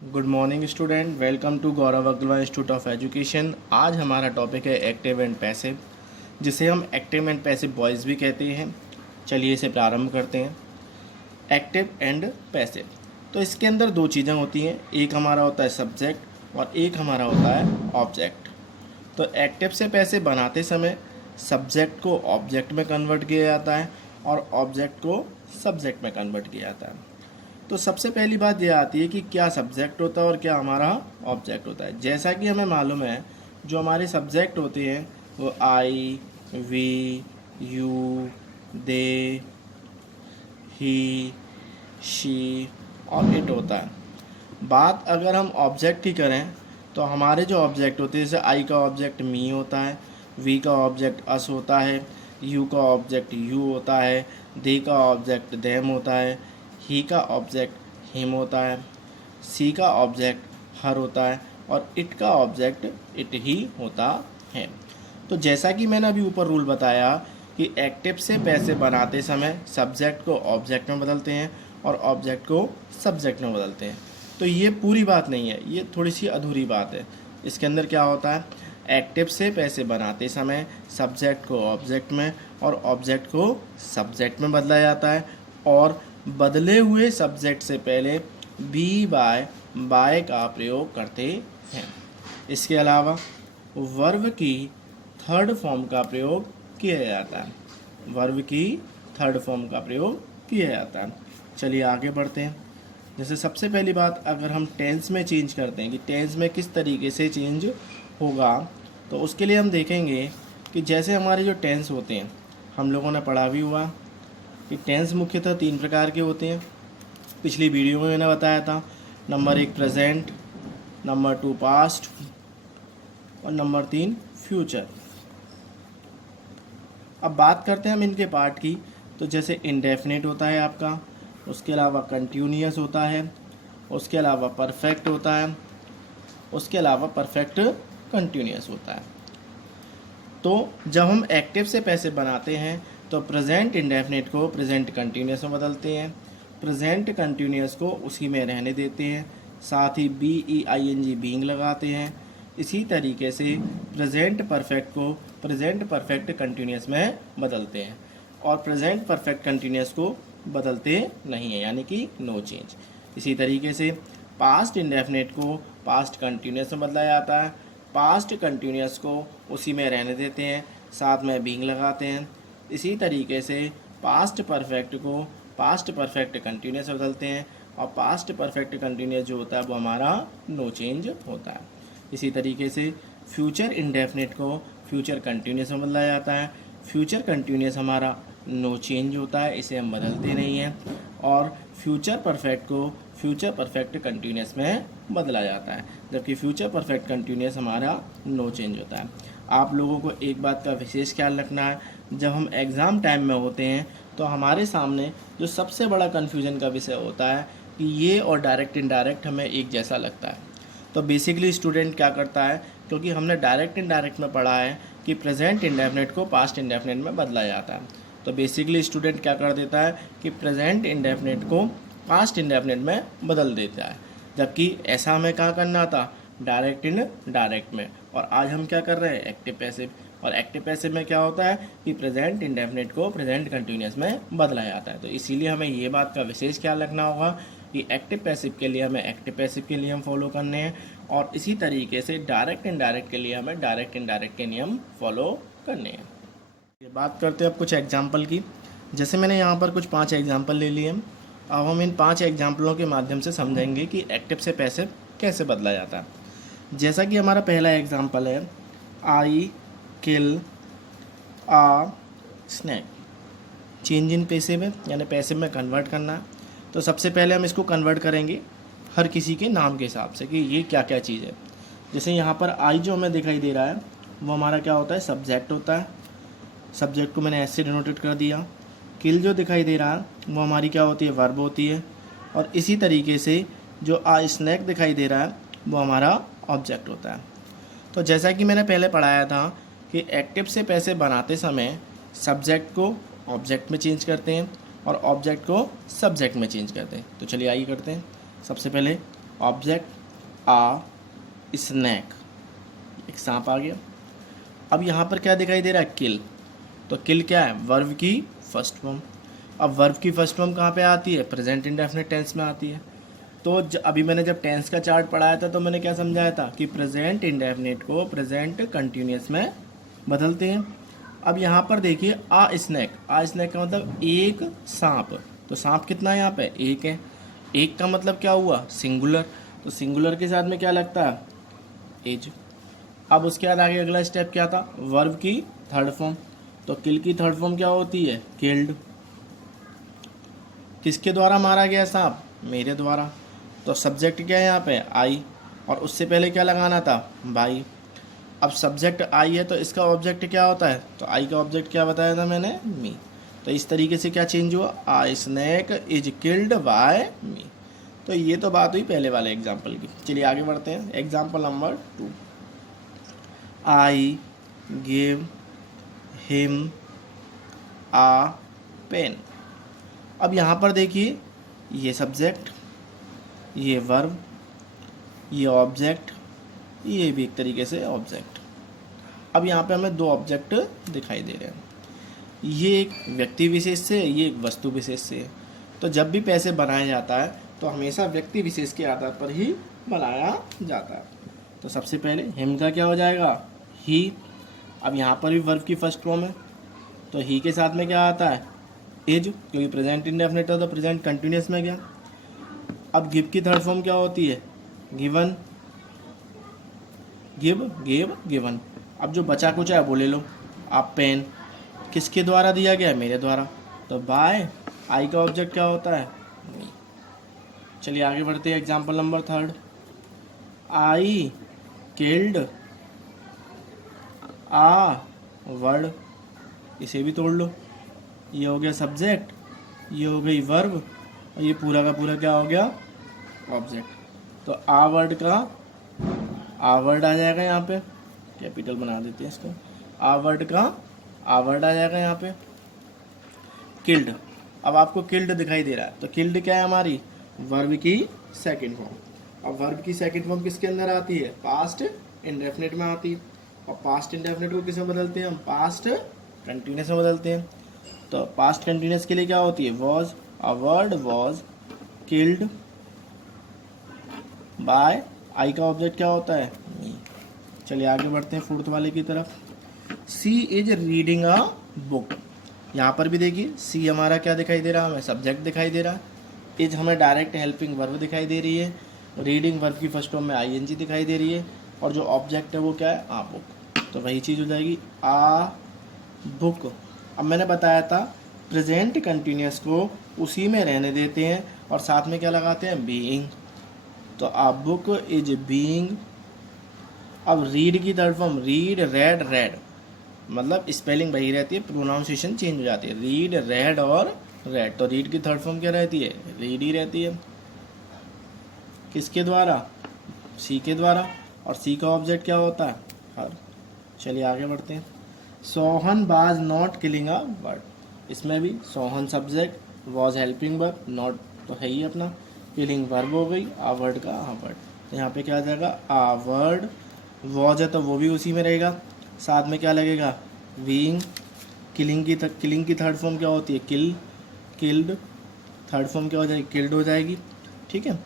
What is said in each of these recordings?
Good morning student, welcome to Gaurav Agarwal institute of education. आज हमारा topic है एक्टिव एंड पैसिव, जिसे हम एक्टिव एंड पैसिव वॉइस भी कहते हैं। चलिए इसे प्रारंभ करते हैं। एक्टिव एंड पैसिव, तो इसके अंदर दो चीज़ें होती हैं, एक हमारा होता है सब्जेक्ट और एक हमारा होता है ऑब्जेक्ट। तो एक्टिव से पैसिव बनाते समय सब्जेक्ट को ऑब्जेक्ट में कन्वर्ट किया जाता है और ऑब्जेक्ट को सब्जेक्ट में कन्वर्ट किया जाता है। तो सबसे पहली बात यह आती है कि क्या सब्जेक्ट होता है और क्या हमारा ऑब्जेक्ट होता है। जैसा कि हमें मालूम है, जो हमारे सब्जेक्ट होते हैं वो I, we, you, they, he, she और इट होता है। बात अगर हम ऑब्जेक्ट की करें तो हमारे जो ऑब्जेक्ट होते हैं, जैसे आई का ऑब्जेक्ट मी होता है, वी का ऑब्जेक्ट अस होता है, यू का ऑब्जेक्ट यू होता है, दे का ऑब्जेक्ट देम होता है, ही का ऑब्जेक्ट हिम होता है, सी का ऑब्जेक्ट हर होता है और इट का ऑब्जेक्ट इट ही होता है। तो जैसा कि मैंने अभी ऊपर रूल बताया कि एक्टिव से पैसिव बनाते समय सब्जेक्ट को ऑब्जेक्ट में बदलते हैं और ऑब्जेक्ट को सब्जेक्ट में बदलते हैं। तो ये पूरी बात नहीं है, ये थोड़ी सी अधूरी बात है। इसके अंदर क्या होता है, एक्टिव से पैसिव बनाते समय सब्जेक्ट को ऑब्जेक्ट में और ऑब्जेक्ट को सब्जेक्ट में बदला जाता है और बदले हुए सब्जेक्ट से पहले बी बाय का प्रयोग करते हैं। इसके अलावा वर्ब की थर्ड फॉर्म का प्रयोग किया जाता है। वर्ब की थर्ड फॉर्म का प्रयोग किया जाता है। चलिए आगे बढ़ते हैं। जैसे सबसे पहली बात, अगर हम टेंस में चेंज करते हैं कि टेंस में किस तरीके से चेंज होगा, तो उसके लिए हम देखेंगे कि जैसे हमारे जो टेंस होते हैं, हम लोगों ने पढ़ा भी हुआ कि टेंस मुख्यतः 3 प्रकार के होते हैं। पिछली वीडियो में मैंने बताया था, नंबर 1 प्रेजेंट, नंबर 2 पास्ट और नंबर 3 फ्यूचर। अब बात करते हैं हम इनके पार्ट की। तो जैसे इंडेफिनिट होता है आपका, उसके अलावा कंटिन्यूअस होता है, उसके अलावा परफेक्ट होता है, उसके अलावा परफेक्ट कंटिन्यूअस होता है। तो जब हम एक्टिव से पैसिव बनाते हैं तो प्रेजेंट इंडेफिनिट को प्रेजेंट कंटिन्यूअस में बदलते हैं, प्रेजेंट कंटिन्यूअस को उसी में रहने देते हैं, साथ ही BEING बीइंग लगाते हैं। इसी तरीके से प्रेजेंट परफेक्ट को प्रेजेंट परफेक्ट कंटिन्यूअस में बदलते हैं और प्रेजेंट परफेक्ट कंटिन्यूअस को बदलते नहीं है, यानी कि नो चेंज। इसी तरीके से पास्ट इंडेफिनिट को पास्ट कंटिन्यूअस में बदला जाता है, पास्ट कंटिन्यूअस को उसी में रहने देते हैं, साथ में बीइंग लगाते हैं। इसी तरीके से पास्ट परफेक्ट को पास्ट परफेक्ट कंटिन्यूअस बदलते हैं और पास्ट परफेक्ट कंटिन्यूअस जो होता है वो हमारा नो चेंज होता है। इसी तरीके से फ्यूचर इंडेफिनिट को फ्यूचर कंटिन्यूअस में बदला जाता है, फ्यूचर कंटिन्यूअस हमारा नो चेंज होता है, इसे हम बदलते नहीं हैं, और फ्यूचर परफेक्ट को फ्यूचर परफेक्ट कंटिन्यूअस में बदला जाता है, जबकि फ्यूचर परफेक्ट कंटिन्यूअस हमारा नो चेंज होता है। आप लोगों को एक बात का विशेष ख्याल रखना है, जब हम एग्ज़ाम टाइम में होते हैं तो हमारे सामने जो सबसे बड़ा कन्फ्यूज़न का विषय होता है कि ये और डायरेक्ट इनडायरेक्ट हमें एक जैसा लगता है। तो बेसिकली स्टूडेंट क्या करता है, क्योंकि हमने डायरेक्ट इनडायरेक्ट में पढ़ा है कि प्रेजेंट इंडेफिनिट को पास्ट इंडेफिनिट में बदला जाता है, तो बेसिकली स्टूडेंट क्या कर देता है कि प्रेजेंट इंडेफिनिट को पास्ट इंडेफिनिट में बदल देता है, जबकि ऐसा हमें कहाँ करना था, डायरेक्ट इन डायरेक्ट में। और आज हम क्या कर रहे हैं, एक्टिव पैसिव। और एक्टिव पैसिव में क्या होता है कि प्रेजेंट इंडेफिनिट को प्रेजेंट कंटिन्यूअस में बदला जाता है। तो इसीलिए हमें ये बात का विशेष ख्याल रखना होगा कि एक्टिव पैसिव के लिए हमें एक्टिव पैसिव के नियम फॉलो करने हैं और इसी तरीके से डायरेक्ट इनडायरेक्ट के लिए हमें डायरेक्ट इनडायरेक्ट के नियम फॉलो करने हैं। ये बात करते हैं अब कुछ एग्जाम्पल की। जैसे मैंने यहाँ पर कुछ 5 एग्जाम्पल ले लिए हैं। अब हम इन 5 एग्जाम्पलों के माध्यम से समझेंगे कि एक्टिव से पैसिव कैसे बदला जाता है। जैसा कि हमारा पहला एग्जाम्पल है, आई किल आ स्नैक। चेंज इन पैसिव है, यानी पैसिव में कन्वर्ट करना है। तो सबसे पहले हम इसको कन्वर्ट करेंगे हर किसी के नाम के हिसाब से कि ये क्या क्या चीज़ है। जैसे यहाँ पर आई जो हमें दिखाई दे रहा है वो हमारा क्या होता है, सब्जेक्ट होता है। सब्जेक्ट को मैंने ऐसे डिनोटेड कर दिया। किल जो दिखाई दे रहा है वो हमारी क्या होती है, वर्ब होती है। और इसी तरीके से जो आ स्नैक दिखाई दे रहा है वो हमारा ऑब्जेक्ट होता है। तो जैसा कि मैंने पहले पढ़ाया था कि एक्टिव से पैसिव बनाते समय सब्जेक्ट को ऑब्जेक्ट में चेंज करते हैं और ऑब्जेक्ट को सब्जेक्ट में चेंज करते हैं। तो चलिए आइए करते हैं। सबसे पहले ऑब्जेक्ट आ स्नैक, एक सांप आ गया। अब यहाँ पर क्या दिखाई दे रहा है, किल। तो किल क्या है, वर्ब की फर्स्ट फॉर्म। अब वर्ब की फर्स्ट फॉर्म कहाँ पे आती है, प्रेजेंट इंडेफिनिट टेंस में आती है। तो अभी मैंने जब टेंस का चार्ट पढ़ाया था तो मैंने क्या समझाया था कि प्रेजेंट इंडेफिनिट को प्रेजेंट कंटिन्यूअस में बदलते हैं। अब यहाँ पर देखिए आ स्नैक का मतलब एक सांप। तो सांप कितना है यहाँ पे, एक है। एक का मतलब क्या हुआ, सिंगुलर। तो सिंगुलर के साथ में क्या लगता है, एज। अब उसके बाद आगे अगला स्टेप क्या था, वर्ब की थर्ड फॉर्म। तो किल की थर्ड फॉर्म क्या होती है, किल्ड। किसके द्वारा मारा गया सांप, मेरे द्वारा। तो सब्जेक्ट क्या है यहाँ पे, आई, और उससे पहले क्या लगाना था, बाई। अब सब्जेक्ट आई है तो इसका ऑब्जेक्ट क्या होता है, तो आई का ऑब्जेक्ट क्या बताया था मैंने, मी। तो इस तरीके से क्या चेंज हुआ, आ स्नैक इज किल्ड बाय मी। तो ये तो बात हुई पहले वाले एग्जाम्पल की। चलिए आगे बढ़ते हैं। Example number 2, I give him a pen. अब यहाँ पर देखिए ये सब्जेक्ट, ये वर्ब, ये ऑब्जेक्ट, ये भी एक तरीके से ऑब्जेक्ट। अब यहाँ पे हमें दो ऑब्जेक्ट दिखाई दे रहे हैं, ये एक व्यक्ति विशेष से, ये एक वस्तु विशेष से है। तो जब भी पैसे बनाया जाता है तो हमेशा व्यक्ति विशेष के आधार पर ही बनाया जाता है। तो सबसे पहले हिम का क्या हो जाएगा, ही। अब यहाँ पर भी वर्ब की फर्स्ट फॉर्म है तो ही के साथ में क्या आता है, एज, क्योंकि प्रेजेंट इंडेफिनिट है तो प्रेजेंट कंटिन्यूअस में गया। अब गिव की थर्ड फॉर्म क्या होती है, गिवन, गिव, गिव, गिवन। अब जो बचा कुछ है वो ले लो। आप पेन किसके द्वारा दिया गया है, मेरे द्वारा। तो बाय, आई का ऑब्जेक्ट क्या होता है, मी। चलिए आगे बढ़ते हैं। Example number 3, I killed a word. इसे भी तोड़ लो, ये हो गया सब्जेक्ट, ये हो गई वर्ब, और ये पूरा का पूरा क्या हो गया, ऑब्जेक्ट। तो आ वर्ड का आ वर्ड आ जाएगा यहाँ पे, कैपिटल बना देते हैं इसको। आ वर्ड का आ वर्ड आ जाएगा यहाँ पे। किल्ड, अब आपको किल्ड दिखाई दे रहा है तो किल्ड क्या है हमारी, वर्ब की सेकंड फॉर्म। अब वर्ब की सेकंड फॉर्म किसके अंदर आती है, पास्ट इंडेफिनिट में आती है। और पास्ट इंडेफिनिट को किस में बदलते हैं हम, पास्ट कंटिन्यूअस में बदलते हैं। तो पास्ट कंटिन्यूअस के लिए क्या होती है, was. A word was killed by, I का ऑब्जेक्ट क्या होता है, मी। चलिए आगे बढ़ते हैं फोर्थ वाले की तरफ। सी इज रीडिंग अ बुक। यहाँ पर भी देखिए सी हमारा क्या दिखाई दे रहा है, हमें सब्जेक्ट दिखाई दे रहा है। इज हमें डायरेक्ट हेल्पिंग वर्ब दिखाई दे रही है। रीडिंग वर्ब की फर्स्ट फॉर्म में आईएनजी दिखाई दे रही है। और जो ऑब्जेक्ट है वो क्या है, आ बुक। तो वही चीज़ हो जाएगी, आ बुक। अब मैंने बताया था प्रेजेंट कंटिन्यूअस को उसी में रहने देते हैं और साथ में क्या लगाते हैं, बीइंग। तो आ बुक इज बीइंग। अब रीड की third form, read, red, red, मतलब स्पेलिंग वही रहती है, प्रोनाउंसिएशन चेंज हो जाती है, रीड, रेड और रेड। तो रीड की थर्ड फॉर्म क्या रहती है, रीड ही रहती है। किसके द्वारा, सी के द्वारा। और सी का ऑब्जेक्ट क्या होता है, हर। चलिए आगे बढ़ते हैं। Sohan was not killing a bird. इसमें भी Sohan subject, was helping verb, not तो है ही अपना, किलिंग वर्ब हो गई, आ वर्ड का आ वर्ड। तो यहाँ पे क्या आ जाएगा, आ वर्ड। वॉज है तो वो भी उसी में रहेगा, साथ में क्या लगेगा, बीइंग। किलिंग की थर्ड फॉर्म क्या होती है, किल, किल्ड। थर्ड फॉर्म क्या हो जाएगी, किल्ड हो जाएगी। ठीक है।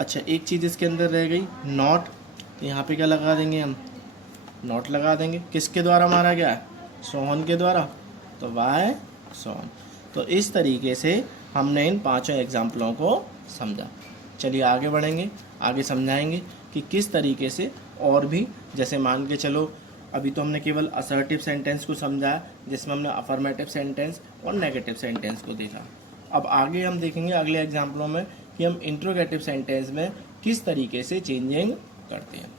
अच्छा एक चीज़ इसके अंदर रह गई, नॉट। तो यहाँ पे क्या लगा देंगे हम, नॉट लगा देंगे। किसके द्वारा मारा गया है, सोहन के द्वारा। तो वाई सोहन। तो इस तरीके से हमने इन पांचों एग्जाम्पलों को समझा। चलिए आगे बढ़ेंगे, आगे समझाएंगे कि किस तरीके से और भी, जैसे मान के चलो अभी तो हमने केवल असर्टिव सेंटेंस को समझा जिसमें हमने अफर्मेटिव सेंटेंस और नेगेटिव सेंटेंस को देखा। अब आगे हम देखेंगे अगले एग्जाम्पलों में कि हम इंट्रोगेटिव सेंटेंस में किस तरीके से चेंजिंग करते हैं।